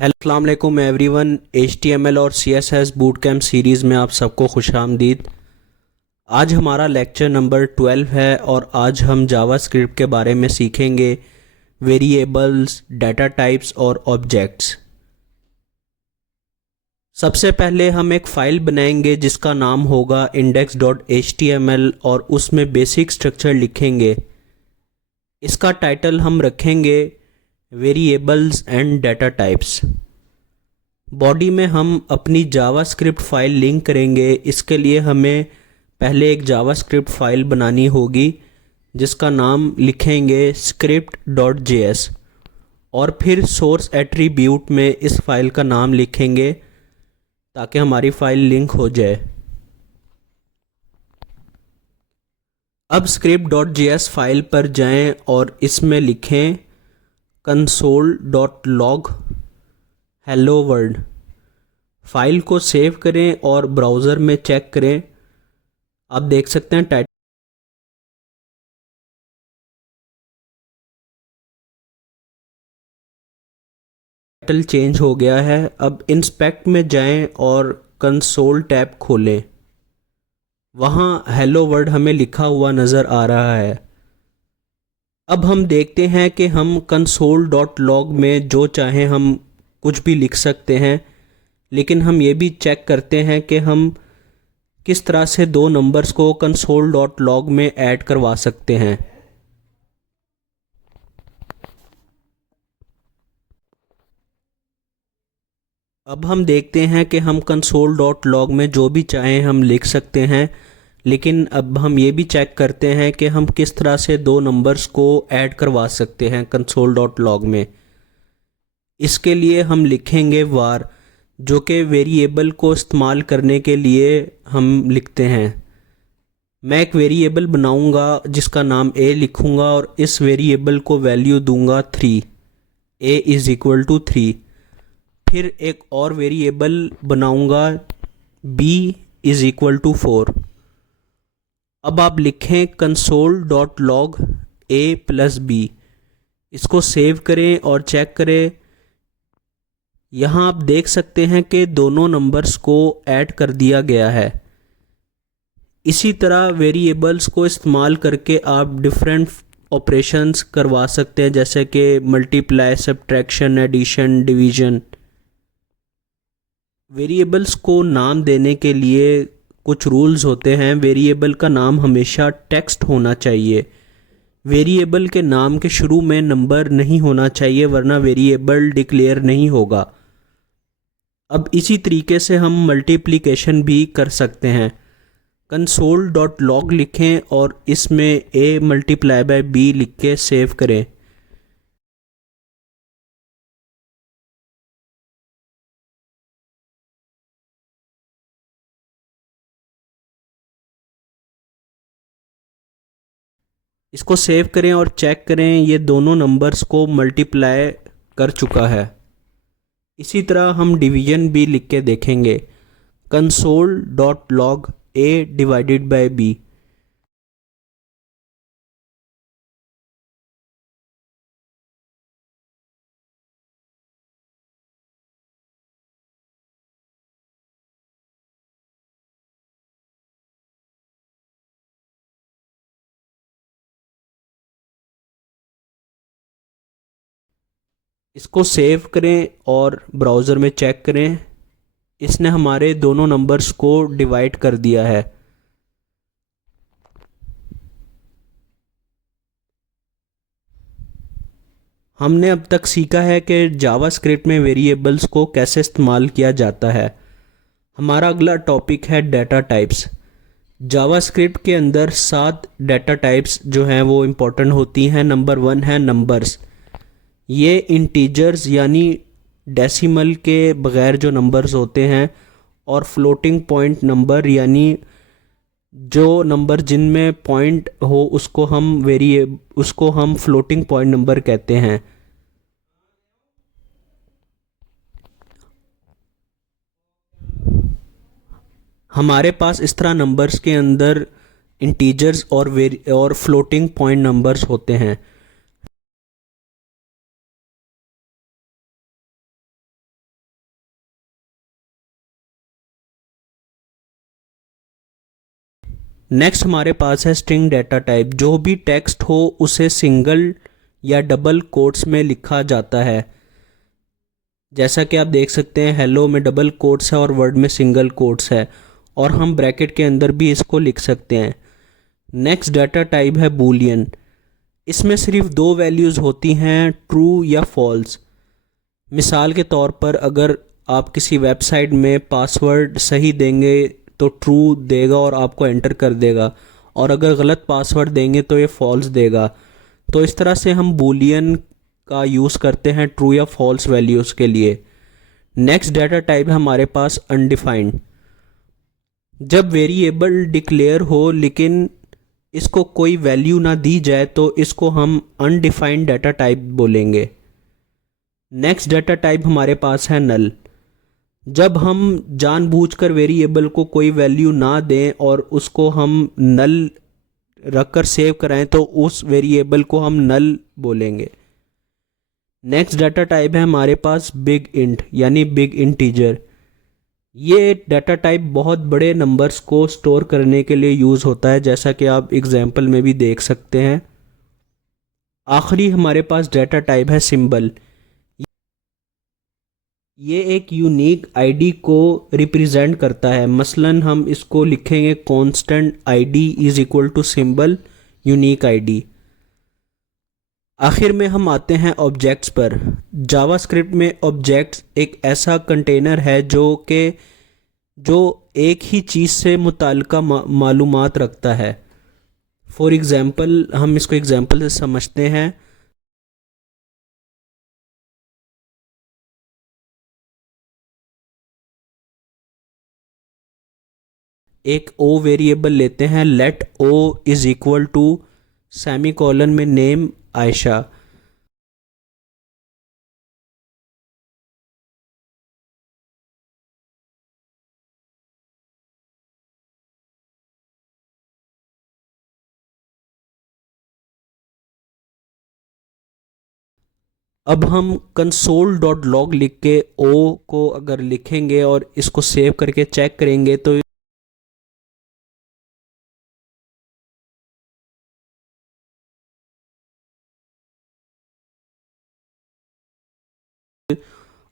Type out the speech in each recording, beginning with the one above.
Hello अस्सलाम वालेकुम everyone. HTML और CSS बूट कैम्प सीरीज़ में आप सबको खुशामदीद। आज हमारा लेक्चर नंबर 12 है और आज हम जावास्क्रिप्ट के बारे में सीखेंगे, वेरिएबल्स, डाटा टाइप्स और ऑब्जेक्ट्स। सबसे पहले हम एक फ़ाइल बनाएंगे जिसका नाम होगा index.html और उसमें बेसिक स्ट्रक्चर लिखेंगे। इसका टाइटल हम रखेंगे variables and data types. Body में हम अपनी जावास्क्रिप्ट फ़ाइल लिंक करेंगे। इसके लिए हमें पहले एक जावास्क्रिप्ट फ़ाइल बनानी होगी जिसका नाम लिखेंगे script.js और फिर सोर्स एट्रीब्यूट में इस फाइल का नाम लिखेंगे ताकि हमारी फ़ाइल लिंक हो जाए। अब script.js फाइल पर जाएं और इसमें लिखें console.log हेलो वर्ल्ड। फाइल को सेव करें और ब्राउज़र में चेक करें। आप देख सकते हैं टाइटल चेंज हो गया है। अब इंस्पेक्ट में जाएं और कंसोल टैब खोलें। वहाँ हेलो वर्ल्ड हमें लिखा हुआ नज़र आ रहा है। अब हम देखते हैं कि हम console.log में जो चाहें हम कुछ भी लिख सकते हैं, लेकिन हम ये भी चेक करते हैं कि हम किस तरह से दो नंबर्स को console.log में ऐड करवा सकते हैं। अब हम देखते हैं कि हम console.log में जो भी चाहें हम लिख सकते हैं, लेकिन अब हम ये भी चेक करते हैं कि हम किस तरह से दो नंबर्स को ऐड करवा सकते हैं console.log में। इसके लिए हम लिखेंगे var, जो कि वेरिएबल को इस्तेमाल करने के लिए हम लिखते हैं। मैं एक वेरिएबल बनाऊंगा जिसका नाम a लिखूंगा और इस वेरिएबल को वैल्यू दूंगा 3, a इज़ इक्वल टू 3। फिर एक और वेरिएबल बनाऊंगा b इज़ इक्वल टू 4। अब आप लिखें console.log a प्लस b। इसको सेव करें और चेक करें। यहाँ आप देख सकते हैं कि दोनों नंबर्स को ऐड कर दिया गया है। इसी तरह वेरिएबल्स को इस्तेमाल करके आप डिफरेंट ऑपरेशंस करवा सकते हैं, जैसे कि multiply, subtraction, addition, division. Variables को नाम देने के लिए कुछ रूल्स होते हैं। वेरिएबल का नाम हमेशा टेक्स्ट होना चाहिए। वेरिएबल के नाम के शुरू में नंबर नहीं होना चाहिए, वरना वेरिएबल डिक्लेयर नहीं होगा। अब इसी तरीके से हम मल्टीप्लिकेशन भी कर सकते हैं। console.log लिखें और इसमें a मल्टीप्लाई बाय b लिख के सेव करें। इसको सेव करें और चेक करें, ये दोनों नंबर्स को मल्टीप्लाई कर चुका है। इसी तरह हम डिवीजन भी लिख के देखेंगे console.log a divided by b। इसको सेव करें और ब्राउज़र में चेक करें। इसने हमारे दोनों नंबर्स को डिवाइड कर दिया है। हमने अब तक सीखा है कि जावास्क्रिप्ट में वेरिएबल्स को कैसे इस्तेमाल किया जाता है। हमारा अगला टॉपिक है डाटा टाइप्स। जावास्क्रिप्ट के अंदर 7 डाटा टाइप्स जो हैं वो इम्पोर्टेंट होती हैं। नंबर 1 है नंबर्स। ये इंटीजर्स यानी डेसिमल के बग़ैर जो नंबर्स होते हैं, और फ्लोटिंग पॉइंट नंबर यानी जो नंबर जिनमें पॉइंट हो उसको हम फ्लोटिंग पॉइंट नंबर कहते हैं। हमारे पास इस तरह नंबर्स के अंदर इंटीजर्स और फ्लोटिंग पॉइंट नंबर्स होते हैं। नेक्स्ट हमारे पास है स्ट्रिंग डाटा टाइप। जो भी टेक्स्ट हो उसे सिंगल या डबल कोट्स में लिखा जाता है। जैसा कि आप देख सकते हैं हेलो में डबल कोट्स है और वर्ड में सिंगल कोट्स है, और हम ब्रैकेट के अंदर भी इसको लिख सकते हैं। नेक्स्ट डाटा टाइप है बूलियन। इसमें सिर्फ दो वैल्यूज़ होती हैं, ट्रू या फॉल्स। मिसाल के तौर पर अगर आप किसी वेबसाइट में पासवर्ड सही देंगे तो ट्रू देगा और आपको एंटर कर देगा, और अगर गलत पासवर्ड देंगे तो ये फॉल्स देगा। तो इस तरह से हम बूलियन का यूज़ करते हैं ट्रू या फॉल्स वैल्यूज़ के लिए। नेक्स्ट डाटा टाइप है हमारे पास अनडिफाइंड। जब वेरिएबल डिक्लेयर हो लेकिन इसको कोई वैल्यू ना दी जाए तो इसको हम अनडिफाइंड डाटा टाइप बोलेंगे। नेक्स्ट डाटा टाइप हमारे पास है नल। जब हम जानबूझकर वेरिएबल को कोई वैल्यू ना दें और उसको हम नल रखकर सेव कराएं तो उस वेरिएबल को हम नल बोलेंगे। नेक्स्ट डाटा टाइप है हमारे पास बिग इंट यानी बिग इंटीजर। ये डाटा टाइप बहुत बड़े नंबर्स को स्टोर करने के लिए यूज़ होता है, जैसा कि आप एग्जाम्पल में भी देख सकते हैं। आखिरी हमारे पास डाटा टाइप है सिंबल। ये एक यूनिक आईडी को रिप्रेजेंट करता है। मसलन हम इसको लिखेंगे constant ID is equal to symbol unique ID. आखिर में हम आते हैं ऑब्जेक्ट्स पर। जावास्क्रिप्ट में ऑब्जेक्ट्स एक ऐसा कंटेनर है जो एक ही चीज़ से मुताल्लिका मालूमात रखता है। फॉर एग्ज़ाम्पल हम इसको एग्जाम्पल से समझते हैं। एक ओ वेरिएबल लेते हैं, let O is equal to semicolon में नेम आयशा। अब हम कंसोल डॉट लॉग लिख के ओ को अगर लिखेंगे और इसको सेव करके चेक करेंगे तो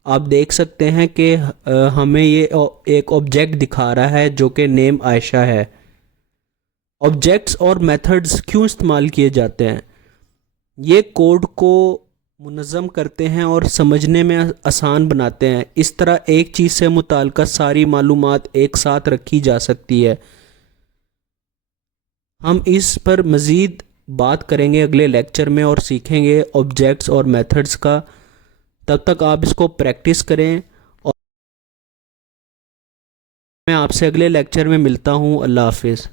आप देख सकते हैं कि हमें ये एक ऑब्जेक्ट दिखा रहा है जो कि नेम आयशा है। ऑब्जेक्ट्स और मेथड्स क्यों इस्तेमाल किए जाते हैं? ये कोड को मुनज़्ज़म करते हैं और समझने में आसान बनाते हैं। इस तरह एक चीज़ से मुताल्लिक़ सारी मालूमात एक साथ रखी जा सकती है। हम इस पर मज़ीद बात करेंगे अगले लेक्चर में और सीखेंगे ऑब्जेक्ट्स और मेथड्स का। तब तक आप इसको प्रैक्टिस करें और मैं आपसे अगले लेक्चर में मिलता हूँ। अल्लाह हाफिज़।